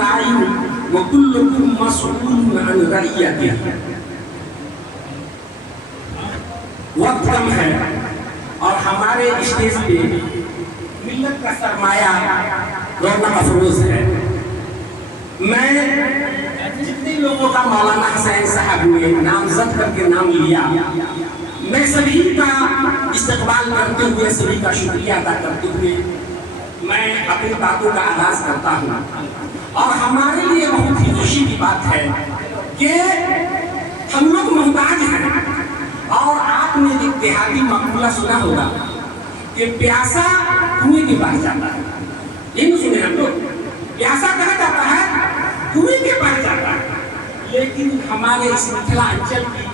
راعٍ وكلكم مسؤول عن رعيته. وقت کم ہے اور ہمارے اسٹیج پہ ملت کا سرمایہ رونق افروز ہے. میں جتنے لوگوں کا مولانا حسین صاحب نے نامزد کر کے نام لیا، میں سبھی کا استقبال کرتے ہوئے، سبھی کا شکریہ ادا کرتے ہوئے میں اپنی باتوں کا آغاز کرتا ہوں. اور ہمارے لیے بہت ہی خوشی کی بات ہے کہ ہم لوگ محتاج ہیں. اور آپ نے ایک دیہاتی مقولہ سنا ہوگا کہ پیاسا کنویں کے پاس جاتا ہے. یہ سنے ہم لوگ، پیاسا کہاں جاتا ہے؟ کنویں کے پاس جاتا ہے. لیکن ہمارے اس متھلا انچل کی،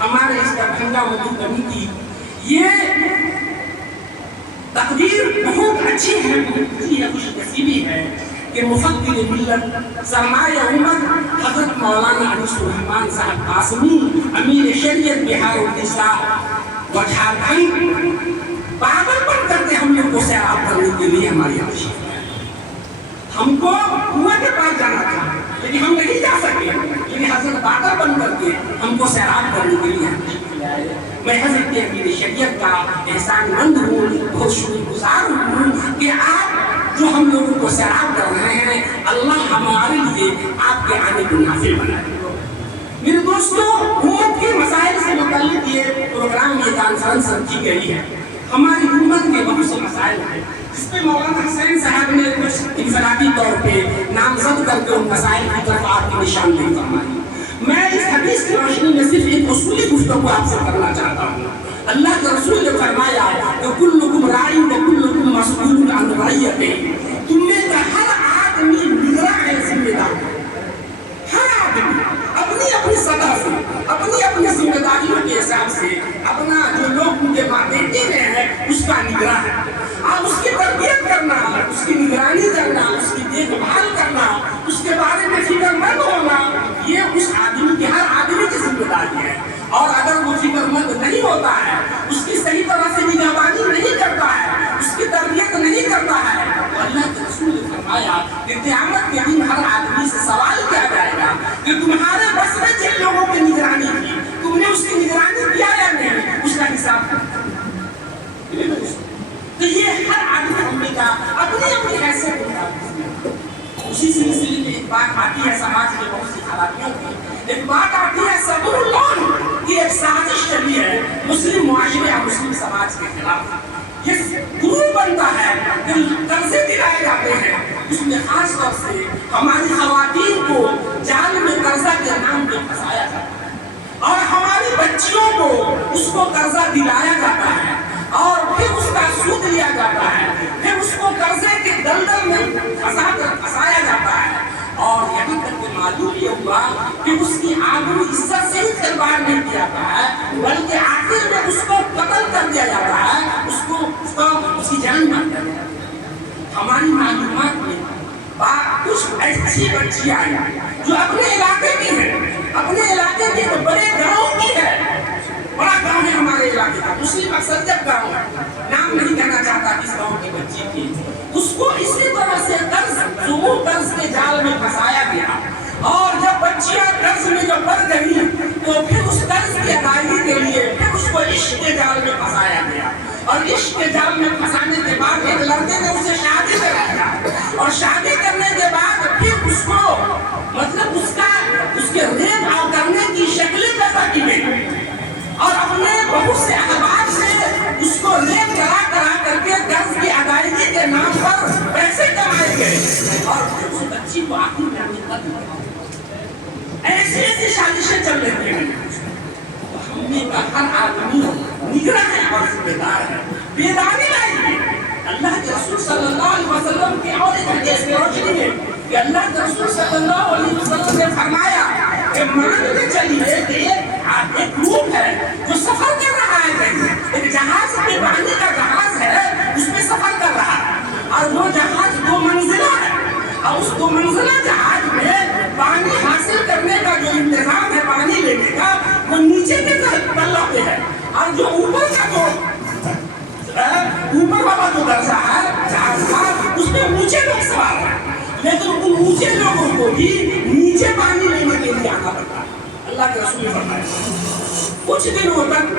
ہمارے اس دربھنگا مدھوبنی کی یہ تقدیر بہت اچھی ہے، بہت اچھی ہے، خوش نصیبی ہے کہ مفکر ملت سرمایہ امت حضرت مولانا انیس الرحمن صاحب قاسمی امیر شریعت بہار اڑیسہ و جھارکھنڈ پاگل بن کر کے ہم لوگ کو سیراب کرنے کے لیے ہماری تشریف ہے. ہم کو کنویں کے پاس جانا تھا لیکن ہم نہیں جا سکے، لیکن حضرت پاگل بن کر کے ہم کو سیراب کرنے کے لیے تشریف لے آئے. میں حضرت امیر شریعت کا احسان مند ہوں، بہت شکر گزار ہوں کہ آپ جو ہم لوگوں کو سیراب کر رہے ہیں، اللہ ہمارے لیے آپ کے آنے کو نافع بنائے. میرے دوستوں، امت کے مسائل سے متعلق یہ پروگرام، یہ کانفرنس رکھی گئی ہے. ہماری امت کے بہت سے مسائل ہیں جس پہ مولانا حسین صاحب نے کچھ انفرادی طور پہ نامزد کر کے ان مسائل کی طرف آپ کی نشاندہی فرمائی. میں اس حدیث کی روشنی میں صرف ایک اصولی گفتگو آپ سے کرنا چاہتا ہوں. اللہ کے رسول نے فرمایا کہ کلکم راعٍ وکلکم مسؤول عن رعیتہ. تم میں کا ہر آدمی نگراں ہے، ذمہ دار ہے. ہر آدمی اپنی اپنی سطح سے، اپنی اپنی ذمہ داریوں کے حساب سے اپنا جو لوگ مجھے دیتے گئے ہیں اس کا نگراں ہے. آپ اس کی تربیت کرنا، اس کی نگرانی کرنا، اس کی دیکھ بھال کرنا، اس کے بارے میں فکر مند ہونا، یہ اس آدمی کی، ہر آدمی کی ذمہ داری ہے. اور اگر وہ فکر مند نہیں ہوتا ہے، اس کی صحیح طرح سے نگہبانی نہیں کرتا ہے، اس کی تربیت نہیں کرتا ہے، تو اللہ کے رسول نے فرمایا کہ قیامت کے دن ہر آدمی سے سوال کیا جائے گا کہ تمہارے بس میں جن لوگوں کی نگرانی کی، تم نے اس کی نگرانی کیا یا نہیں، اس کا حساب کرنا. تو یہ ہر آدمی ہونے کا اپنی اپنی حیثیت ہوتا ہے. اسی سلسلے میں ایک بات آتی ہے سماج کے بہت سی خرابیوں کی. ایک بات آتی ہے صبر اللون کی ایک سازش چلی ہے مسلم معاشرے یا مسلم سماج کے خلاف. یہ گروہ بنتا ہے کہ قرضے دلائے جاتے ہیں، اس میں خاص طور سے ہماری خواتین کو جال میں قرضہ کے نام پہ پھنسایا جاتا ہے اور ہماری بچیوں کو اس کو قرضہ دلایا جاتا ہے اور پھر اس کا سود لیا جاتا ہے، پھر اس کو قرضے کے دلدل میں پھنسایا جاتا ہے. اور یہاں تک کہ معلوم یہ ہوا کہ اس کی آبرو عزت سے ہی کھلواڑ نہیں کیا جاتا ہے، بلکہ آخر میں اس کو قتل کر دیا جاتا ہے، اس کی جان مار دیا جاتا ہے. ہماری معلومات میں کچھ ایسی بچیاں آئی جو اپنے علاقے کی ہیں، اپنے علاقے کے بڑے گاؤں کی ہے. بڑا گاؤں ہے ہمارے علاقے کا، مسلم اکثر جب گاؤں ہے، نام نہیں کہنا چاہتا کس گاؤں کی بچی تھی. اس کو اسی طرح سے قرض کے جال میں پھنسایا گیا اور جب بچیاں قرض میں جب پڑ گئی تو پھر اس قرض کی ادائیگی کے لیے پھر اس کو عشق کے جال میں پھنسایا گیا. اور عشق کے جال میں پھنسانے کے بعد ایک لڑکے نے اسے شادی کرایا اور شادی کرنے کے بعد پھر اس کو مطلب اس کے ریپ اور کرنے کی شکلیں پیدا کی گئی اور اپنے بہت سے احباب سے اس کو ریپ کرا کر کے قرض کی ادائیگی کے نام پر پیسے کمائے گئے اور پھر اس بچی کو آخر میں اپنے قتل کیا. ایسی سازشیں چل رہی ہیں. ہم نے کہا ہر آدمی نگراں ہے اور ذمہ دار ہے. بیداری لائیے. اللہ کے رسول صلی اللہ علیہ وسلم کی اور ایک حدیث کی روشنی میں کہ اللہ کے رسول صلی اللہ علیہ وسلم نے فرمایا کہ مان کے چلیے کہ ایک گروپ ہے جو سفر کر رہا ہے کہیں، ایک جہاز میں پانی کا جہاز ہے، اس میں سفر کر رہا ہے اور وہ جہاز 2 منزلہ ہے اور اس 2 منزلہ جہاز میں پانی حاصل کرنے کا جو انتظام ہے پانی لینے کا وہ نیچے کے تلہ پہ ہے اور جو اوپر کا جو اوپر والا جو درجہ ہے جہاز کا اس میں اونچے لوگ سوار ہیں. لیکن ان اونچے لوگوں کو بھی نیچے پانی لینے کے لیے آنا پڑتا ہے. اللہ کے رسول نے فرمایا کچھ دنوں تک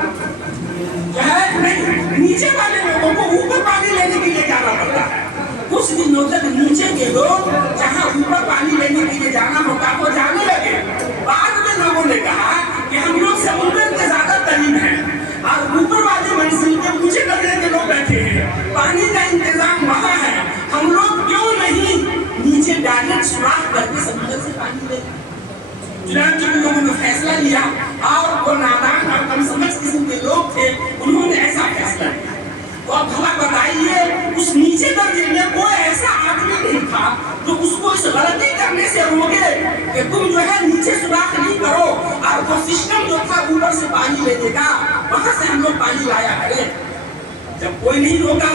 جو ہے نہیں نیچے والے لوگوں کو اوپر پانی لینے کے لیے جانا پڑتا ہے. کچھ دنوں تک نیچے کے لوگ جہاں اوپر پانی لینے کے لیے جانا ہوتا وہ جانے لگے. بعد میں لوگوں نے کہا کہ ہم لوگ سمندر کے زیادہ قریب ہیں اور اوپر والے منزل پہ اونچے درجے کے لوگ بیٹھے ہیں, پانی کا انتظام وہاں ہے, ہم لوگ کیوں نہیں نیچے ڈائریکٹ سوراخ کر کے سمندر سے پانی لے. چنانچہ ان لوگوں نے فیصلہ لیا اور وہ نادان اور کم سمجھ قسم کے لوگ تھے, انہوں نے ایسا فیصلہ لیا. تو اب بھلا بتائیے اس نیچے درجے میں کوئی ایسا آدمی نہیں تھا جو اس کو اس غلطی کرنے سے روکے کہ تم جو ہے نیچے سوراخ نہیں کرو, اور وہ سسٹم جو تھا اوپر سے پانی لینے کا وہاں سے ہم لوگ پانی لایا کریں. جب کوئی نہیں روکا,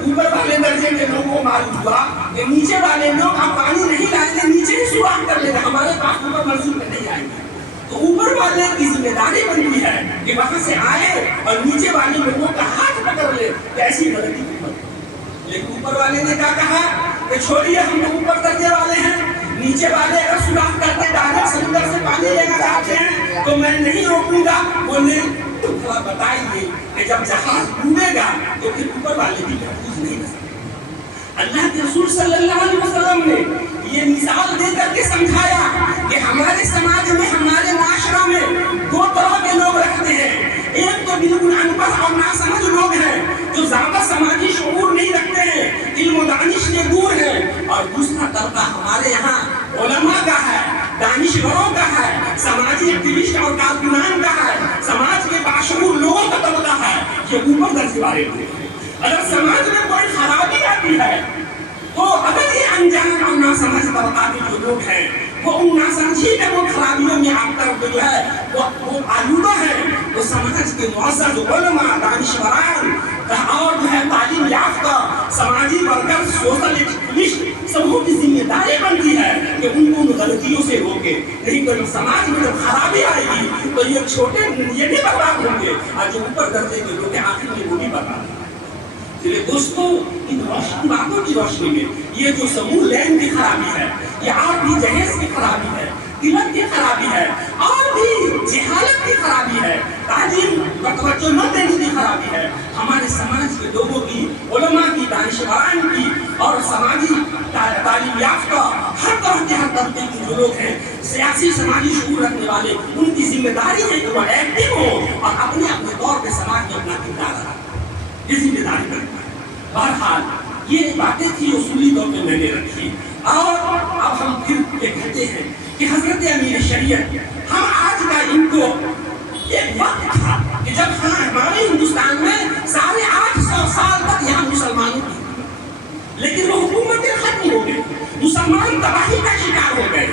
اوپر والے درجے کے لوگوں کو معلوم ہوا کہ نیچے والے لوگ اب پانی نہیں لائیں گے, نیچے ہی سوراخ کر لیں گے, ہمارے پاس اوپر منزل میں نہیں آئیں گے. تو اوپر والے کی ذمہ داری بنتی ہے کہ وہاں سے آئے اور نیچے والے لوگوں کا ہاتھ پکڑ لے کہ ایسی غلطی نہیں بنتی. لیکن اوپر والے نے کیا کہا کہ چھوڑیے ہم لوگ اوپر درجے والے ہیں, نیچے والے اگر سوراخ کرتے ڈائریکٹ سمندر سے پانی لینا چاہتے ہیں تو میں نہیں روکوں گا. بولے تو تھوڑا بتائیے کہ جب جہاز ڈوبے گا تو پھر اوپر والے بھی محفوظ نہیں رہ سکتے. اللہ کے رسول صلی اللہ علیہ وسلم نے یہ مثال دے کر کے سمجھایا کہ ہمارے سماج میں, ہمارے معاشرہ میں دو طرح کے لوگ رہتے ہیں. ایک تو بالکل ان پڑھ اور ناسمجھ لوگ ہیں جو زیادہ سماجی شعور نہیں رکھتے ہیں, علم و دانش سے دور ہیں, اور دوسرا طبقہ ہمارے یہاں علماء کا ہے, دانشوروں کا ہے, سماجی ایکٹیوسٹ اور کارکنان کا ہے, سماج کے باشعور لوگوں کا طبقہ ہے. یہ اوپر درجے والے لوگ ہیں. اگر سماج میں کوئی خرابی آتی ہے تو اگر یہ انجان اور ناسمجھ طبقہ کے جو لوگ ہیں وہ ان ناسمجھی کے وہ خرابیوں میں آپ طرف جو ہے وہ آلودہ ہے, وہ سماج کے معزز علماء, دانشوران اور جو ہے تعلیم یافتہ سماجی ورکر, سوشل ایکٹیوسٹ سبوں کی ذمہ داری بنتی ہے کہ ان کو ان غلطیوں سے روکے. نہیں تو سماج میں جب خرابی آئے گی تو یہ چھوٹے یہ بھی برباد ہوں گے اور جو اوپر درجے کے لوگ ہیں آخر میں وہ بھی برباد ہوں گے. دوستوں ان باتوں کی روشنی میں یہ جو سموہ لین کی خرابی ہے, یہ اور بھی جہیز کی خرابی ہے, قلت کی خرابی ہے, اور بھی جہالت کی خرابی ہے, تعلیم پر توجہ نہ دینے کی خرابی ہے, ہمارے سماج کے لوگوں کی, علماء کی, دانشوران کی اور سماجی تعلیم یافتہ ہر طرح کے ہر طبقے کے جو لوگ ہیں, سیاسی سماجی شعور رکھنے والے, ان کی ذمہ داری ہے کہ وہ ایکٹیو ہوں اور اپنے اپنے طور پہ سماج میں اپنا کردار ادا کریں. یہ ذمہ داری کریں. بہرحال یہ باتیں تھی اصولی طور پہ میں نے رکھی, اور اب ہم پھر یہ کہتے ہیں کہ حضرت امیر شریعت, ہم آج کا ان کو ایک وقت تھا کہ جب ہمارے ہندوستان میں 850 سال تک یہاں مسلمانوں کی, لیکن وہ حکومتیں ختم ہو گئی, مسلمان تباہی کا شکار ہو گئے,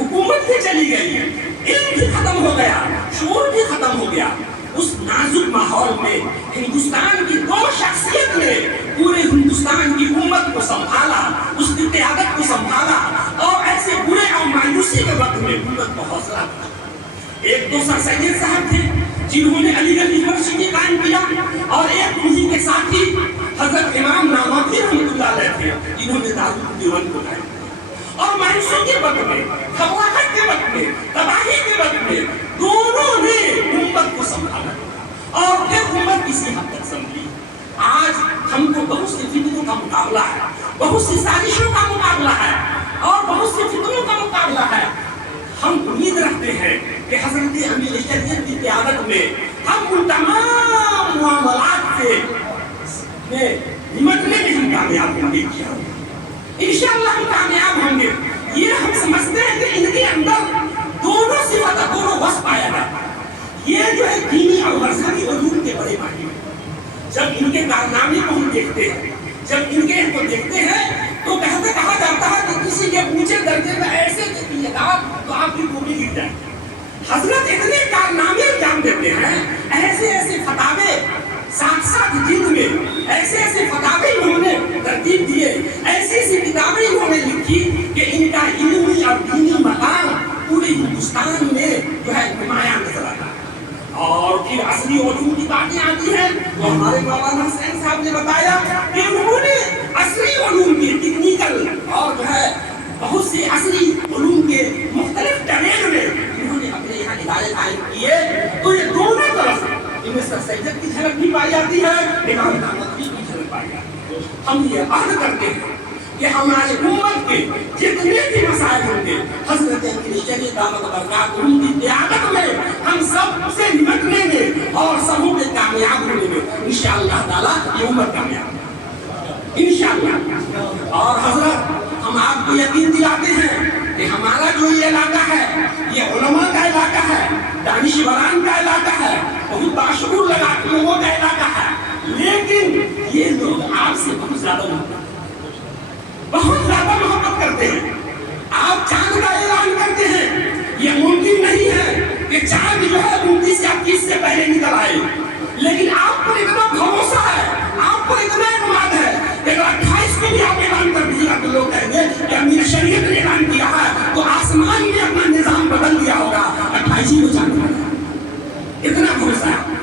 حکومت بھی چلی گئی, علم بھی ختم ہو گیا, شعور بھی ختم ہو گیا. اس نازک ماحول میں ہندوستان کی دو شخصیت نے پورے ہندوستان کی امت کو سنبھالا, اس کی قیادت کو سنبھالا, اور ایسے برے اور مایوسی کے وقت میں امت کو حوصلہ دیا. ایک تو سر سید صاحب تھے جنہوں نے علی گڑھ یونیورسٹی قائم کیا, اور ایک انہی کے ساتھی حضرت امام نانوتوی رحمۃ اللہ علیہ تھے جنہوں نے دارالعلوم دیوبند کو قائم کیا. اور مایوسی کے وقت میں, گھبراہٹ کے وقت میں, تباہی کے وقت میں دونوں نے امت کو سنبھالا, اور پھر امت کسی حد تک سنبھلی. آج ہم کو بہت سی فتنوں کا مقابلہ ہے, بہت سی سازشوں کا مقابلہ ہے, اور بہت سی فتنوں کا مقابلہ ہے. ہم امید رکھتے ہیں کہ حضرت امیر شریعت کی قیادت میں ہم ان تمام معاملات سے نمٹنے میں ہم کامیاب ہوں گے. انشاءاللہ ہم کامیاب ہوں گے. یہ ہم سمجھتے ہیں کہ ان کے اندر دونوں صفات, دونوں وصف پایا جاتا ہے. یہ جو ہے دینی اور مذہبی علوم کے بڑے ماہر ہیں. جب ان کے کارنامے کو ہم دیکھتے ہیں, جب ان کے کو دیکھتے ہیں تو کہا جاتا ہے کہ کسی کے اونچے درجے میں ایسے دیکھیے گا تو آپ کی گولی گر جائے. حضرت اتنے کارنامے انجام دیتے ہیں, ایسے ایسے فتاوے ساتھ جلد میں, ایسے ایسے فتاوے انہوں نے ترتیب دیے, ایسی ایسی کتابیں انہوں نے لکھی کہ ان کا علمی اور دینی مقام پورے ہندوستان میں جو ہے نمایاں نظر آتا ہے. اور پھر عصری علوم کی باتیں آتی ہیں تو ہمارے مولانا حسین صاحب نے بتایا کہ انہوں نے عصری علوم کی ٹیکنیکل اور جو ہے بہت سے عصری علوم کے مختلف ٹرین میں انہوں نے اپنے یہاں ادارے قائم کیے، تو یہ دونوں طرف ان میں سر سید کی جھلک بھی پائی جاتی ہے، امام نووی کی جھلک پائی جاتی ہے۔ ہم یہ عہد کرتے ہیں کہ ہمارے امت کے جتنے بھی مسائل ہوں گے، حضرت شریعت دامت برکاتہ کی قیادت میں ہم سب سے نمٹنے میں اور سبوں میں کامیاب ہونے میں انشاءاللہ تعالی یہ امت کامیاب ہے انشاءاللہ۔ اور حضرت ہم آپ کو یقین دلاتے ہیں کہ ہمارا جو یہ علاقہ ہے یہ علماء کا علاقہ ہے، دانشوران کا علاقہ ہے، بہت باشعور لوگوں کا علاقہ ہے، لیکن یہ لوگ آپ سے بہت زیادہ محبت کرتے ہیں۔ آپ چاند کا اعلان کرتے ہیں، یہ ممکن نہیں ہے کہ چاند جو ہے 29 یا 30 سے پہلے نکل آئے، لیکن آپ پر اتنا بھروسہ ہے، آپ پر اتنا اعتماد ہے کہ اگر 28 کو بھی آپ اعلان کر دیجیے گا تو لوگ کہیں گے کہ امیر شریعت نے اعلان کیا ہے تو آسمان نے اپنا نظام بدل دیا ہوگا، 28 ہی کو چاند ہے، اتنا بھروسہ ہے۔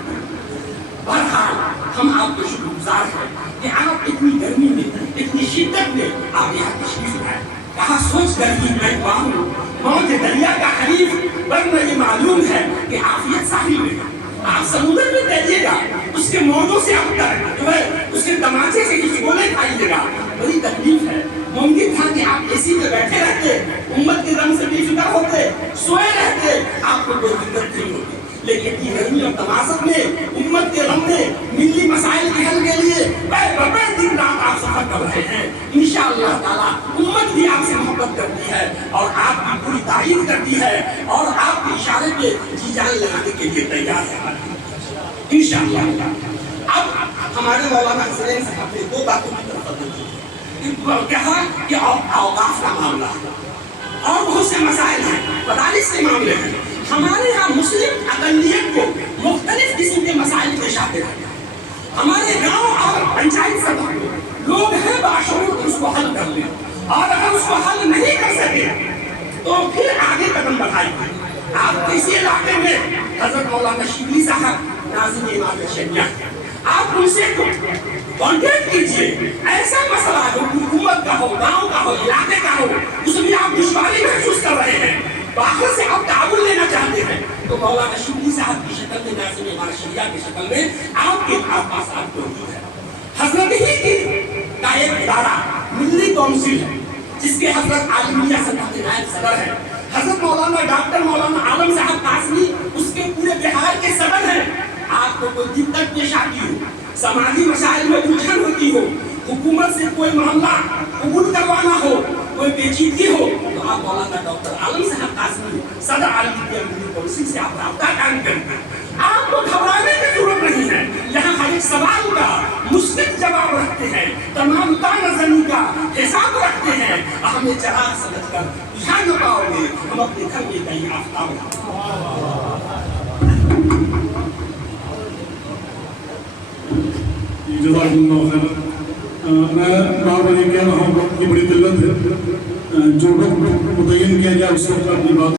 بہرحال ہم آپ کو شکر گزار ہیں کہ آپ اتنی گرمی میں، اتنی شدت میں آپ یہاں تشریف لائے۔ کہاں سوچ کر ہی میں باہوں موج دریا کا حریف، ورنہ یہ معلوم ہے کہ عافیت ساحل میں ہے۔ آپ سمندر میں تیریے گا، اس کے موجوں سے آپ جو ہے اس کے تماچے سے کسی گولے کھائیے گا، بڑی تکلیف ہے۔ ممکن تھا کہ آپ اے سی میں بیٹھے رہتے، امت کے غم سے بے فکر ہوتے، سوئے رہتے، آپ کو کوئی دقت نہیں ہوتی، لیکن کی گرمی اور تمازت میں امت کے غم میں ملی مسائل کے حل کے لیے بے دن رات آپ سفر کر رہے ہیں۔ انشاءاللہ تعالیٰ امت بھی آپ سے محبت کرتی ہے اور آپ کی پوری تعریف کرتی ہے اور آپ کے اشارے پہ جی جان لگانے کے لیے تیار ہے انشاءاللہ۔ اب ہمارے مولانا حسین صاحب نے دو باتوں کی طرف کہا کہ اوقاف کا معاملہ ہے اور بہت سے مسائل ہیں، مدارس کے معاملے ہیں۔ ہمارے یہاں مسلم اقلیت کو مختلف قسم کے مسائل پیش آتے ہیں۔ ہمارے گاؤں اور پنچایت سطح میں لوگ ہیں باشعور اس کو حل کر لیں، اور اگر اس کو حل نہیں کر سکے تو پھر آگے قدم بڑھائیے۔ آپ کسی علاقے میں حضرت مولانا شبلی صاحب ناظم امام شریعہ، آپ ان سے کانٹیکٹ کیجئے، ایسا مسئلہ جو حکومت کا ہو، گاؤں کا ہو، علاقے کا ہو، اس میں آپ دشواری محسوس کر رہے ہیں، باہر سے آپ تعاون لینا چاہتے ہیں، تو مولانا شبلی صاحب کی شکل میں ناظم امام شریعہ کی شکل میں آپ کے پاس آپ کو ہے۔ حضرت ہی کی کا ایک ادارہ ملی کونسل ہے جس کے حضرت عالمیہ صدر کے نائب صدر ہیں، حضرت مولانا ڈاکٹر مولانا عالم صاحب قاسمی اس کے پورے بہار کے صدر ہیں۔ آپ کو کوئی دقت پیش آتی ہو، سماجی مسائل میں الجھن ہوتی ہو، حکومت سے کوئی معاملہ قبول کروانا ہو، کوئی پیچیدگی ہو، تو آپ مولانا ڈاکٹر عالم صاحب قاسمی صدر عالمیہ ملی کونسل سے آپ رابطہ قائم کریں۔ آپ کو گھبرانے کی ضرورت نہیں ہے، یہاں ہر ایک سوال کا مثبت جواب رکھتے ہیں، تمام تانزنی کا حساب رکھتے ہیں۔ ہمیں چراغ سمجھ کر یہاں نہ پاؤ گے، ہم اپنے گھر میں کہیں آفتاب جزاک اللہ خیر۔ میں بار بار یہ کہہ رہا ہوں کہ بڑی قلت ہے، جو وقت متعین کیا جائے اس وقت اپنی بات